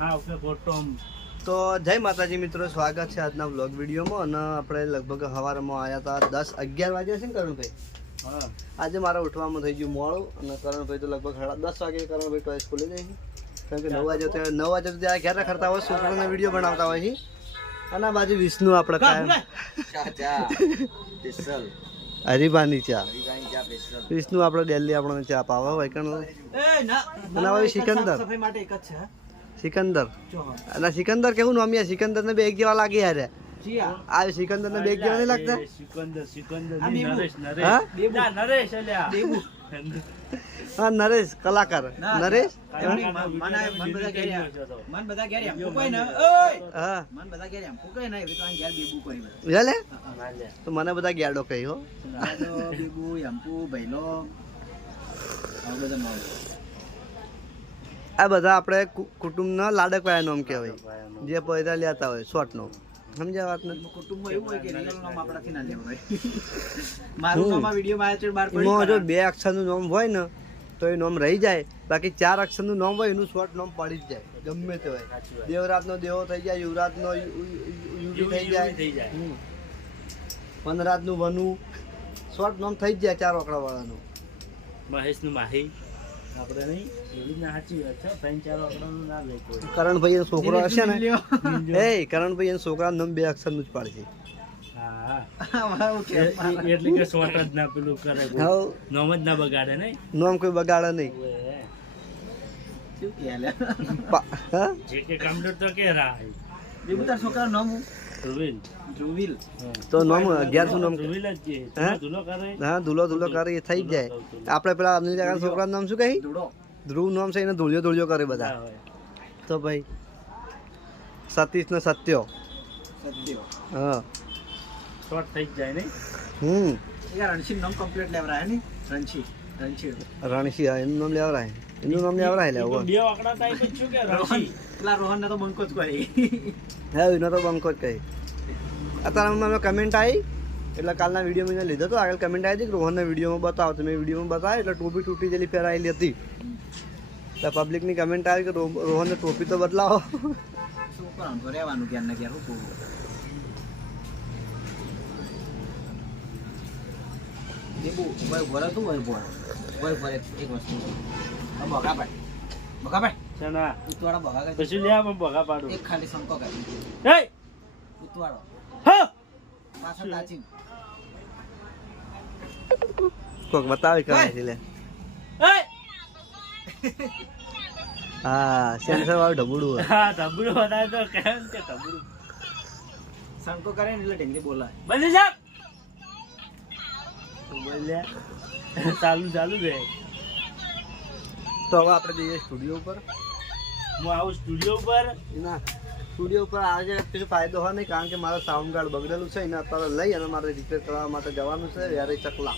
હા okay photo તો જય માતાજી મિત્રો સ્વાગત છે આજના બ્લોગ વિડીયોમાં અને આપણે લગભગ સવારમાં આવ્યા હતા દસ અગિયાર વાગે છે ને કરણભાઈ? હા. આજે મારા ઉઠવામાં થઈ ગયું મોડું અને કરણભાઈ તો લગભગ સાડા દસ વાગે કરણભાઈ ટોય સ્કૂલે જાય છે. કારણ કે નવ વાગે તો નવ વાગે તો ત્યાં ઘેર કરતા હોય છોકરાને વીડિયો બનાવતા હોય છે. અને આ બાજુ વિષ્ણુ આપણે કાયમ. હરિભાની ચા. વિષ્ણુ આપણે ડેલી આપણને ચા પાવા હોય કારણ અને હવે સિકંદર. સફાઈ માટે એક જ છે સિકંદર. અને સિકંદર કેવું નામ સિકંદર ને બે એક જેવા લાગે યાર આ સિકંદર ને બે એક જેવા નહીં લાગતા? સિકંદર સિકંદર હા? નરેશ નરેશ. નરેશ હા નરેશ કલાકાર. નરેશ? તો મને બધા ગેડો કહી હો. બેબુ એમ્પુ ભૈલો. આ બધા આપણે કુટુંબના લાડકવાયા નોમ કહેવાય. જે પૈસા લેતા હોય શોર્ટ નો સમજ્યા વાત ને? કુટુંબમાં એવું હોય કે નામ આપણાથી ના લેવાય. મારું નામ આ વિડીયોમાં આવ્યા છે બાર પડી જો. બે અક્ષરનું નામ હોય ને તો એ નામ રહી જાય. બાકી ચાર અક્ષરનું નામ હોય એનું શોર્ટ નામ પડી જ જાય. ગમે તે હોય. દેવરાતનો દેવો થઈ જાય યુવરાજનો યુ- યુ- યુવી થઈ જાય. થઈ જાય. વનરાજનું વનુ. શોર્ટ નામ થઈ જ જાય ચાર ઓકડા વાળાનું મહેશનું માહી. આપણે નહીં એવી ના સાચી વાત છે. ત્રણ ચાર આંકડાનું ના લે કોઈ. કરણભાઈ એનો છોકરો હશે ને? એ કરણભાઈ એના છોકરા નામ બે અક્ષરનું જ પાડશે એટલે કે શોર્ટ જ ના પેલું કરે નોમ જ ના બગાડે નહીં. નામ કોઈ બગાડે નહીં. શું કહે લે? પા- હા? જે કે કામડર તો કે રાહ છોકરાનું નામ? ધ્રુવીલ. તો નામ અગિયારસું નામ? હે? ધૂલો હા ધૂલો કરે એ થઈ જ જાય. આપણે પેલા છોકરાનું નામ શું કહી? ધ્રુવ નામ છે એને ધૂળિયો ધૂળિયો કરે બધા. તો ભાઈ સતીશ ને સત્યો. સત્યો. હા. શોર્ટ થઈ જાય નહીં? હમ. યાર રણછીડ નામ લેવરા લેવરાય ને? રણશી. રણસી એનું નામ લેવરાય. એનું નામ લેવરા લે એ તો હવે બે આંકડા ટાઈપ જ છું કે રોહન રોહનને તો બંકો જ કરી હા એનો તો બંકો જ કહી. અત્યારે મને કમેન્ટ આવી. એટલે કાલના વીડિયો મેં લીધો હતો. આગળ કમેન્ટ આવી હતી કે રોહનના વિડીયોમાં બતાવો. તો મેં વિડીયોમાં બતાવ્યો એટલે ટોપી તૂટી જેલી ફેરાયેલી હતી. એટલે પબ્લિકની કમેન્ટ આવી કે રોહનને ટોપી તો બદલાવો. બગા પાડ બગા પાડ શેના? ઉતવાળો બગા કાઢ. પછી લે આમાં બગા પાડું. ખાલી સંકો કરી કોક બતાવે કરે છે લે હે સેન્સર વાળું ઢબુડું. હા ધબડું વધારે તો કેમ કે ધબડું સંકો કરે ને એટલે ઢીંગલી બોલાય. બની જા! બોલ્યા ચાલુ ચાલુ છે. તો હવે આપણે જઈએ સ્ટુડિયો ઉપર. હું આવું સ્ટુડિયો ઉપર. ના. સ્ટુડિયો ઉપર આજે કશું ફાયદો હોય નહીં કારણ કે મારે સાઉન્ડ કાર્ડ બગડેલું છે એને અત્યારે લઈ અને મારે રિપેર કરવા માટે જવાનું છે વ્યારે ચકલા.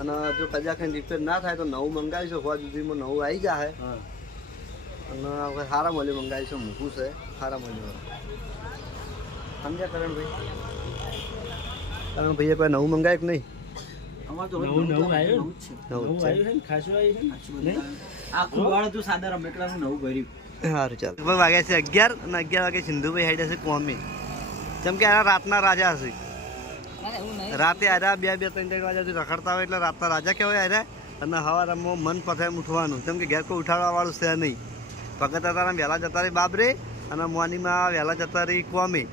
અને જો કદાચ કંઈ રિપેર ના થાય તો નવું મંગાવીશું હોવા સુધીમાં નવું આવી જાય હા. અને હવે સારા મળ્યું મંગાવીશું મૂકવું છે સારા મળ્યું સમજ્યા કરણભાઈ? કરણભાઈએ કોઈ નવું મંગાવ્યું નહીં? આખું વાળ હતું સાદા રમકડાનું નવું ભર્યું સારું ચાલો. લગભગ વાગ્યા છે અગિયાર અને અગિયાર વાગે સિંધુભાઈ હાઈ છે કોમી. જેમ કે આના રાતના રાજા હશે. રાતે આર્યા બે બે ત્રણ ત્રણ વાગ્યા સુધી રખડતા હોય એટલે રાતના રાજા કહેવાય આર્યા અને હવારમાં મન પથે ઉઠવાનું જેમ કે ઘેર કોઈ ઉઠાડવા વાળું છે નહીં. ભગત હતા વહેલા જતા રહી બાબરે અને મોનીમાં વહેલા જતા રહી કોમી.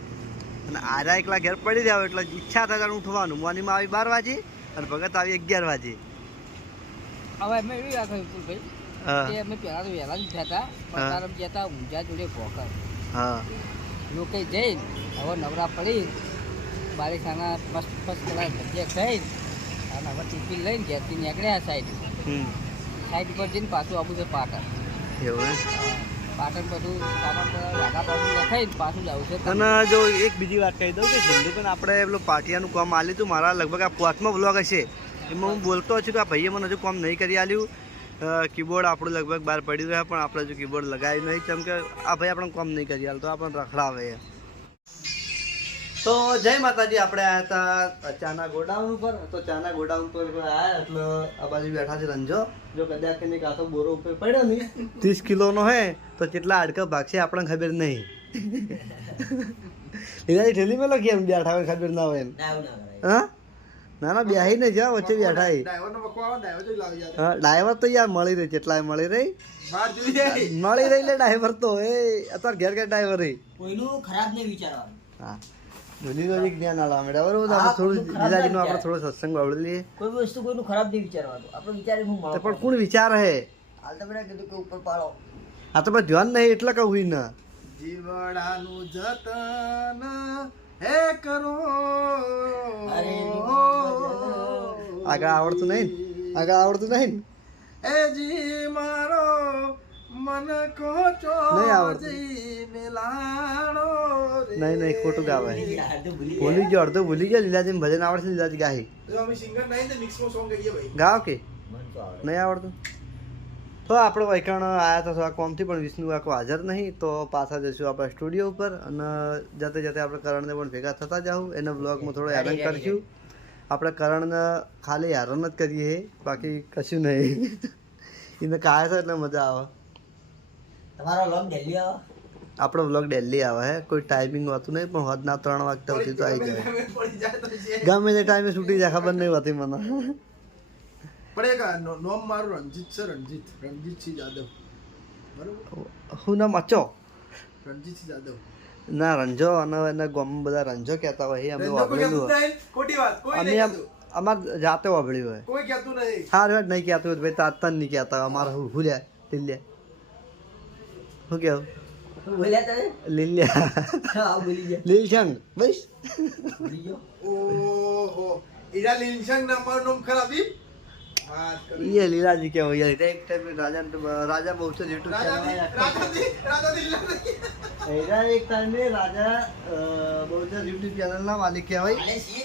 અને આર્યા એકલા ઘેર પડી રહ્યા હોય એટલે ઈચ્છા થાય ત્યારે ઉઠવાનું. મોનીમાં આવી બાર વાગે અને ભગત આવી અગિયાર વાગે. હવે એમ એવી વાત ભાઈ અમે પહેલા તો વહેલા જ ઉઠ્યા હતા પણ હા. તારે જતા ઊંઝા જોડે ભોકર હા. લોકો જઈને હવે નવરા પડી બારીખાના ફર્સ્ટ ફર્સ્ટ ભજીયા ખાઈ અને હવે ટિફિન લઈને ઘેરથી નીકળ્યા સાઈડ હમ. સાઈડ પર જઈને પાછું આવું છે પાટણ. એવું પાટણ બધું લખાઈને પાછું છે. અને જો એક બીજી વાત કહી દઉં કે સિંધુ પણ આપણે પેલું પાટિયાનું કામ આલ્યું હતું મારા લગભગ આ પાંચમો બ્લોગ હશે. એમાં હું બોલતો છું કે આ ભાઈએ મને હજુ કામ નહીં કરી આલ્યું. કીબોર્ડ આપણું લગભગ બહાર પડી રહ્યા પણ આપણે જો કીબોર્ડ લગાવી નહીં. કેમ કે આ ભાઈ આપણે કામ નહીં કરી આલતો આપણને રખડાવે તો જય માતાજી આપણે આવ્યા હતા ચાના ગોડાઉન ઉપર. તો ચાના ગોડાઉન ઉપર આવ્યા એટલે આ બાજુ બેઠા છે રંજો. જો કદાચ કે કાંતો બોરો ઉપર પડ્યો ને ત્રીસ કિલોનો હે તો કેટલા હાડકા ભાગશે આપણને ખબર નહીં. એનાથી ઠેલી મેલો કેમ બેઠા હોય ખબર ના હોય એમ. હા? ના ના બેહી ને જા વચ્ચે બેઠા હા. ડ્રાઈવર તો યાર મળી રહી કેટલાય મળી રહી. મળી રહી એટલે ડ્રાઈવર તો એ અત્યારે ઘેર ઘેર ડ્રાઈવર રહી કોઈનું ખરાબ નહીં વિચારવાનું. હા. જુદી જુદી જ્ઞાન આલા મેળા બરોબર આપણે થોડું આપણે. થોડો સત્સંગ વાવડી લઈએ. કોઈ વસ્તુ કોઈનું ખરાબ નહીં વિચારવાનું. આપણે વિચારીને હું તો પણ કોણ વિચાર? હે હાલ તો બેટા કીધું કે ઉપર પાડો. આ તો પણ ધ્યાન નહીં એટલે કહું ને. જીવડાનું જતન હે કરો. અરે આગળ આવડતું નહીં? આગળ આવડતું નહીં? એ જી મારો મન કોચો નહીં આવડતું. નહીં નહીં ખોટું ગાવે. ભૂલી ગયો. અડધો ભૂલી ગયો લીલાજી ભજન આવડશે લીલાજી ગાહી. જો અમે સિંગર નહીં ને મિક્સમાં સોંગ ગાઈએ ભાઈ. ગાવ કે? નહીં આવડતું? તો આપણે વૈકણ આવ્યા હતા થોડા કોમથી પણ વિષ્ણુ આખો હાજર નહીં તો પાછા જઈશું આપણા સ્ટુડિયો ઉપર અને જતે જતે આપણે કરણને પણ ભેગા થતા જાઉં. એના બ્લોગમાં થોડો હેરાન કરશું. આપણે કરણને ખાલી હેરાન જ કરીએ બાકી કશું નહીં. એને કાય છે એટલે મજા આવે. તમારો વ્લોગ દિલ્હી આવે? આપણો વ્લોગ ડેલી આવે હે. કોઈ ટાઈમિંગ હોતું નહીં પણ હોદના ત્રણ વાગતા સુધી તો આવી જાય. ગમે તે ટાઈમે છૂટી જાય ખબર નહીં હોતી મને. પણ એક નોમ મારું રણજીત છે રણજીત. રણજીતસિંહ જાદવ. બરોબર? હું નામ અચો? રણજીતસિંહ જાદવ. ના રંજો અને એના ગામમાં બધા રંજો કહેતા હોય એ અમે વાપરેલું હોય. ખોટી વાત. કોઈ અમે નહીં આમ કહેતું. અમાર જાતે વાપર્યું હોય. કોઈ કહેતું નહીં. હા રેડ નહીં કહેતું હોય તો ભાઈ તાતા નહીં કહેતા અમારે હું ભૂલ્યા. લીલ્યા. શું કહેવું બોલ્યા તમે? લીલ્યા. હા ભૂલી ગયા. લીલશંગ. બસ. ઓહો. ઈરા લીલશંગ નામનું નામ ખરાબ ઈ? વાત કરી. એ લીલાજી કેવો યાર એક ટાઈમે રાજા રાજા બહુ છે યુટ્યુબ રાજાજી રાજાજી રાજાજી લીલાજી. એના એક ટાઈમે રાજા બહુ છે યુટ્યુબ ચેનલના માલિક કહેવાય અરે શી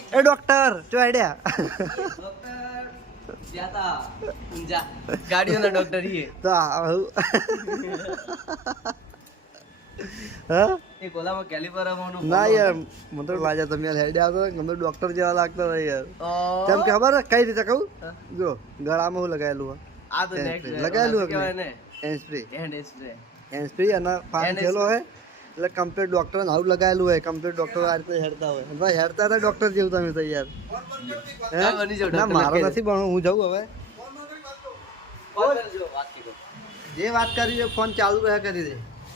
એ કોલામાં કેલિપર આવવાનું ના યાર મને તો લાજા તમે હેડે આવતો ગમે ડોક્ટર જેવા લાગતા હોય યાર. કે ખબર? કઈ રીતે કહું? જો ગળામાં હું લગાયેલું આ તો. લગાયેલું કહેવાય ને. ને હેન્ડ સ્પ્રે. હેન્ડ સ્પ્રે અને પાન spray. હોય એટલે કમ્પ્લીટ ડોક્ટર આવું લગાયેલું હોય કમ્પ્લીટ ડોક્ટર આ રીતે હેડતા હોય. ભાઈ હેડતા હતા ડોક્ટર જેવું તમે તો યાર. હે? હા, ના મારો નથી પણ હું જાઉં હવે. જે વાત કરી છે ફોન ચાલુ રહે કરી દે.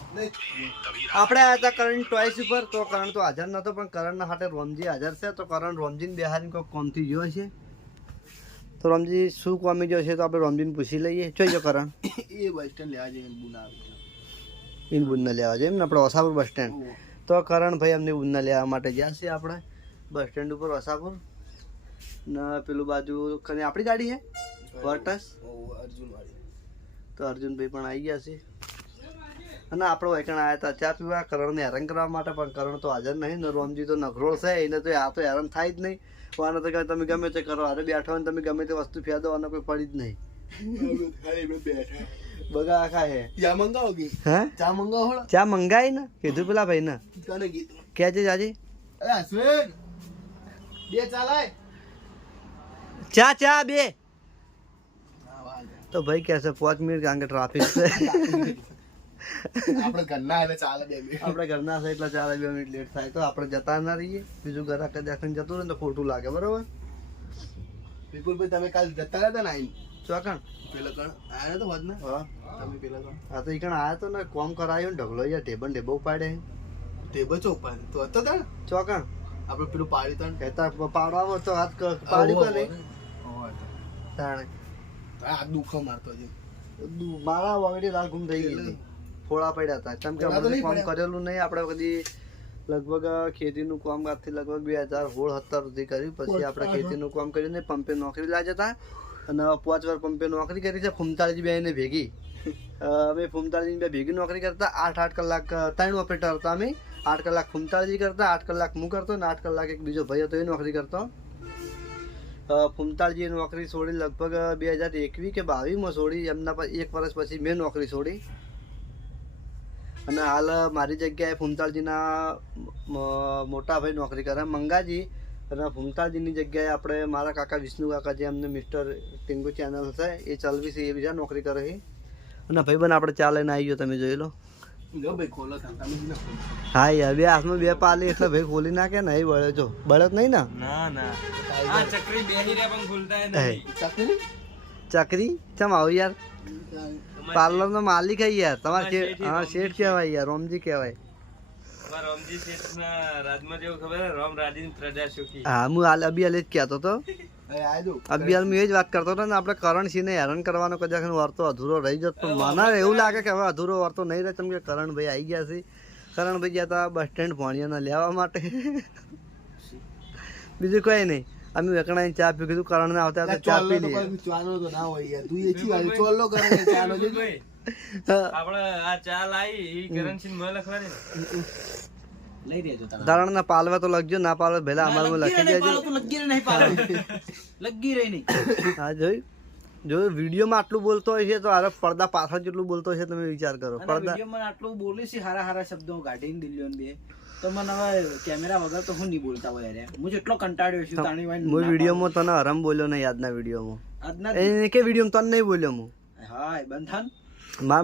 આપણે હતા કરણ ચોઈસ ઉપર તો કરણ તો હાજર નતો પણ કરણના હાટે રોમજી હાજર છે તો કરણ રોમજીને બિહારી કોઈ કોમથી ગયો છે તો રોમજી શું કોમી ગયો છે તો આપણે રોમજીને પૂછી લઈએ. જોઈ જો કરણ એ બસ સ્ટેન્ડ લેવા જઈએ બુના ઇન બુનના લેવા જઈએ એમને આપણે વસાપુર બસ સ્ટેન્ડ. તો કરણ ભાઈ અમને બુનને લેવા માટે ગયા છે આપણે. બસ સ્ટેન્ડ ઉપર વસાપુર ને પેલું બાજુ આપણી ગાડી છે? વર્ટસ. અર્જુન વાળી તો અર્જુનભાઈ પણ આવી ગયા છે. અને આપણો વૈકણ આવ્યા હતા ચા પીવા કરણને હેરાન કરવા માટે પણ કરણ તો હાજર નહીં. ને રોમજી તો નખરોળ છે એને તો આ તો હેરાન થાય જ નહીં. આને તો તમે ગમે તે કરો હારે બેઠો ને તમે ગમે તે વસ્તુ ફેદો અને કોઈ પડી જ નહીં. બગા આખા હે. ચા મંગાવો કે? હે? ચા મંગાવો હળો ચા મંગાઈ ને? કીધું પેલા ભાઈ ને. કને કીધું? કે છે જાજી? અરે અશ્વિન બે ચા ચા ચા બે. તો ભાઈ કહે પાંચ મિનિટ કારણ કે ટ્રાફિક છે. આપણે ઘરના એટલે ચાલે બે મિનિટ. આપણે ઘરના છે એટલે ચાલે બે મિનિટ લેટ થાય. તો આપણે જતા ના રહીએ. બીજું ઘર આખા જતું રહે તો ખોટું લાગે બરોબર? વિપુલભાઈ તમે કાલ જતા રહ્યા હતા ને આઈને? ચોકણ પેલા કણ તો હોત હા. તમે પેલા કણ આ તો ઈકણ આયા તો ને કોમ કરાયો ને ઢગલો યાર ટેબલ ટેબો પાડે ટેબલ પર તો હતો તાણ? ચોકણ આપણે પેલું પાડી તાણ કહેતા પાડવા તો હાથ પાડી પણ નહીં તાણે. આ દુખો મારતો છે. મારા વાગડી લાલ ગુમ થઈ ગઈ ફોડા પડ્યા હતા. કેમ કે ફોડા તો અમે નહીં કામ કરેલું નહીં. આપણે કદી લગભગ ખેતીનું કામ આજથી લગભગ બે હજાર હોળ સત્તર સુધી કર્યું. પછી આપણે ખેતીનું કામ કર્યું ને પંપે નોકરી લાગ્યા હતા. અને પાંચ વાર પંપે નોકરી કરી છે. ફૂમતાળજી બેને ભેગી. અમે ફૂમતાળજી બે ભેગી નોકરી કરતા. આઠ આઠ કલાક ત્રણ ઓપરેટર હતા અમે. આઠ કલાક ફૂમતાળજી કરતા આઠ કલાક હું કરતો ને આઠ કલાક એક બીજો ભાઈ હતો એ નોકરી કરતો. ફૂમતાળજીએ નોકરી છોડી લગભગ બે હજાર એકવીસ કે બાવીસમાં છોડી. એમના એક વર્ષ પછી મેં નોકરી છોડી. અને હાલ મારી જગ્યાએ ફૂમતાળજીના મોટા ભાઈ નોકરી કરે. મંગાજી અને ફૂમતાળજીની જગ્યાએ આપણે મારા કાકા વિષ્ણુ કાકા જે અમને મિસ્ટર ટીંગુ ચેનલ છે એ ચાલવી છે એ બીજા નોકરી કરે છે. અને ભાઈબંધ આપણે ચા લઈને આવી ગયો તમે જોઈ લો. ભાઈ. હા યાર બે હાથમાં બે પાલી એટલે ભાઈ ખોલી નાખે ને એ બળે જો. બળત નહીં ને? ના. ચકરી? ચકરી? ચમ આવ યાર? પાર્લર નો માલિક હે યાર. તમારે હા શેઠ કહેવાય યાર રોમજી કહેવાય. રામજી શેઠના રાજમાં જેવું ખબર હે હા હું હાલ અભી હાલ જ કહેતો હતો. એ અભી હાલ હું એ જ વાત કરતો હતો ને આપણે કરણ સિંહને હેરાન કરવાનો કદાચ વર્તો અધૂરો રહી જતો મને એવું લાગે કે હવે અધૂરો વર્તો નહીં રહે. કેમ કે કરણભાઈ આવી ગયા છે. કરણભાઈ ગયા હતા બસ સ્ટેન્ડ ભણિયાના લેવા માટે. બીજું કઈ નહીં. અમે વેકણાની ચા પી કીધું કરણને આવતા લા, આવતા ચા પી તો લઈએ. ચાનો તો ના હોય યાર. તું એ ચી વાત ચોલ્લો કરે છે. ભાઈ, આપણે આ ચા લાવી ઈ કરન્સી માં લખવાની. લઈ પાલવે તો લખજો ના પાલવા ભેલા અમારું લખી દેજો. લગી રહી નહીં પાડો લગી રહી નહીં. હા જોઈ. જો વિડીયોમાં આટલું બોલતો હોય છે તો અરે પડદા પાછળ જેટલું બોલતો છે તમે વિચાર કરો. પડદા આટલું બોલે છે હારા હારા શબ્દો કાઢીને દિલ્હીઓ બે. તો મને હવે કેમેરા વગર તો હું નહીં બોલતા હોય યાર. હું જેટલો કંટાળ્યો છું તાણી વાય હું વિડીયોમાં તને હરમ બોલ્યો નહીં યાદના વિડીયોમાં. આજના એને કે વીડિયો તને નહીં બોલ્યો હું. હા બંધન.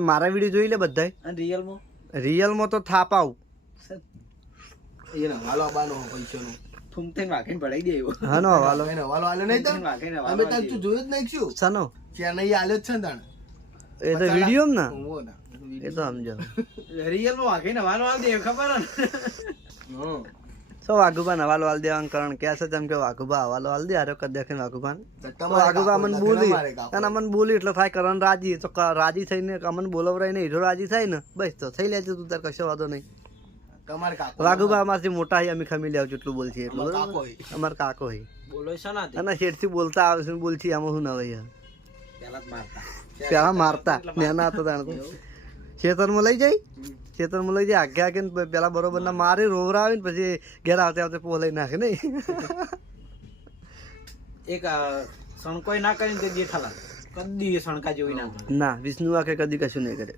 મારા વીડિયો જોઈ લે બધાય. અને રિયલમાં રિયલમાં તો થાપ આવ એને હવાલો આપવાનો પૈસાનો. થૂમથઈને વાઘીને પડાઈ દે એવો. હા નો હવાલો એને હવાલો આલ્યો નહીં તને? વાઘીને અમે તાર તું જોયું જ નહીં શું? સનો ચેન્નઈ આલ્યો જ છે ને તાણે. એ તો વીડિયો ને? ના. એ તો સમજો. રિયલમાં વાઘીને હવાનો આલ દે ખબર ને? હં. સો વાઘુબા હવાલો હાલ દેવાનું કારણ? કે છે તેમ કે વાઘુબા હવાલો હાલ દે આરે કદ દેખે વાઘુબા અમને બોલી. અને અમને બોલી એટલે થાય કરણ રાજી. તો રાજી થઈને અમને બોલવરાય ને હીરો રાજી થાય ને? બસ તો થઈ લેજો તું તાર કશો વાંધો નહીં. વાઘુભા વાઘુબા અમારથી મોટા છે અમે ખમી લેવું જેટલું બોલછીએ એટલું અમારો કાકો અમાર કાકો હોય બોલો છે ના અને શેઠથી બોલતા આવે છે બોલશે આમાં શું ના ભાઈ પેલા મારતા. પેલા મારતા. નેના હતા તાણ તો ખેતરમાં લઈ જાય? ખેતરમાં લઈ જાય? આગે આગે ને પેલા બરોબર ના. મારે રોવરાવે ને પછી ઘેર આવતે આવતે પોલાઈ નાખે નહીં? એક સણકોય ના કરીને તે જેઠાલા કદી એ સણકા જેવી ના મળે. ના વિષ્ણુ આખે કદી કશું નહીં કરે.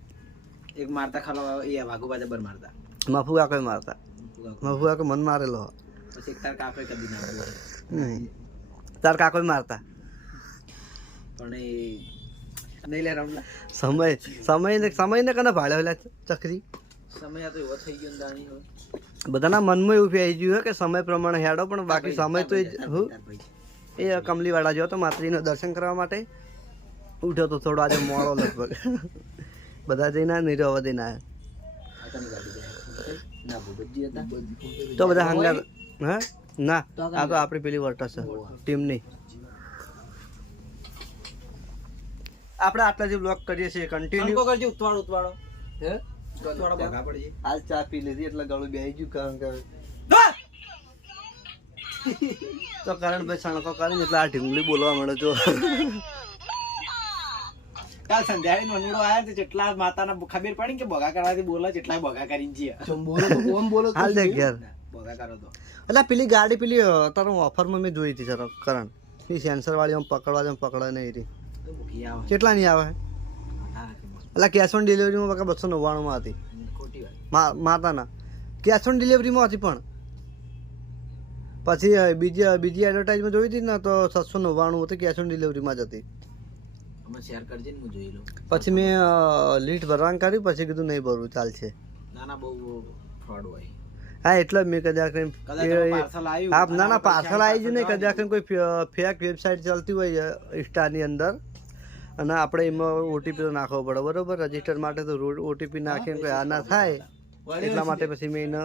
એક મારતા ખાલો એ વાઘુબા જબર મારતા. મફુ આખે મારતા. મફુ આખે મન મારેલો. પછી એક તાર કાકો કદી ના નહીં. તાર કાકો મારતા. પણ એ સમય સમય ને સમય ને કને ઓલા ચકરી? સમય તો એવો થઈ ગયો દાણી. બધાના મનમાં એવું ફેઈ ગયું કે સમય પ્રમાણે હેડો પણ બાકી સમય તો એ કમલીવાળા જો તો માત્રીનો દર્શન કરવા માટે ઉઠ્યો તો થોડો આજે મોડો લગભગ. બધા જઈને નીરવ જઈને આવ્યા. તો બધા હંગાર હા? ના આ તો આપણી પેલી વર્ટસ છે. ટીમની. આપણે આટલાથી બ્લોક કરીએ છીએ કન્ટિન્યુ કરજો ઉતવાળો ઉતવાળો હે? ઉતવાળો ભાગા પડી આજ ચા પી લીધી એટલે ગળું બેહી ગયું કારણ કે તો કરણભાઈ સણકો કરીને એટલે આ ઢીંગલી બોલવા મળે તો કાલ સંધ્યાળી મનુડો આયા તો જેટલા માતાના ખબર પડી કે બોગા કરવાથી બોલે જેટલા બોગા કરીને જઈએ ચમ બોલો તો કોમ બોલો હાલ દેખ ઘેર બોગા કરો તો. એટલે પેલી ગાડી પેલી અત્યારે ઓફરમાં મેં જોઈ હતી જરા કરણ. એ સેન્સર વાળી આમ પકડવા જેમ પકડે નહીં રહી. ભૂખી આવે? એટલે કેશ ઓન ડિલિવરીમાં બકા બસો નવ્વાણુંમાં હતી. માતાના. કેશ ઓન ડિલિવરીમાં હતી પણ. પછી બીજી બીજી એડવર્ટાઇઝમાં જોઈ હતી ને તો સાતસો નવ્વાણું હતી કેશ ઓન ડિલિવરીમાં જ હતી. પછી મેં લીટ ભરવાનું કર્યું પછી કીધું નહીં ભરવું ચાલશે. હા એટલે મેં કદાચ હા ના ના પાર્સલ આવી જ નહીં કદાચ કોઈ ફેક વેબસાઇટ ચાલતી હોય ઇન્સ્ટાની અંદર. અને આપણે એમાં ઓટીપી તો નાખવો પડે બરોબર? રજિસ્ટર માટે તો ઓટીપી નાખીને કોઈ આ ના થાય. એટલા માટે પછી મેં એને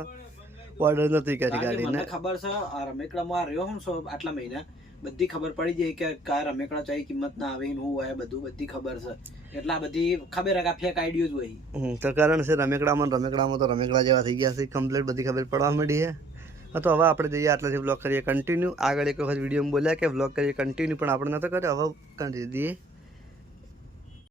ઓર્ડર નથી કરી ગાડીને. ખબર છે આ રમેકડામાં રહ્યો હું સો આટલા મહિના. બધી ખબર પડી જાય કે કયા રમેકડા ચાઈ કિંમત ના આવે શું હોય બધું બધી ખબર છે. એટલા બધી ખબર આ ફેક આઈડિયો જ હોય. તો કારણ છે રમેકડામાં રમેકડામાં તો રમેકડા જેવા થઈ ગયા છે. કમ્પ્લીટ બધી ખબર પડવા મળી છે. તો હવે આપણે જઈએ આટલાથી બ્લોગ કરીએ કન્ટિન્યુ આગળ એક વખત વિડીયોમાં બોલ્યા કે બ્લોગ કરીએ કન્ટિન્યુ પણ આપણે નતો કર્યો. હવે કરી દઈએ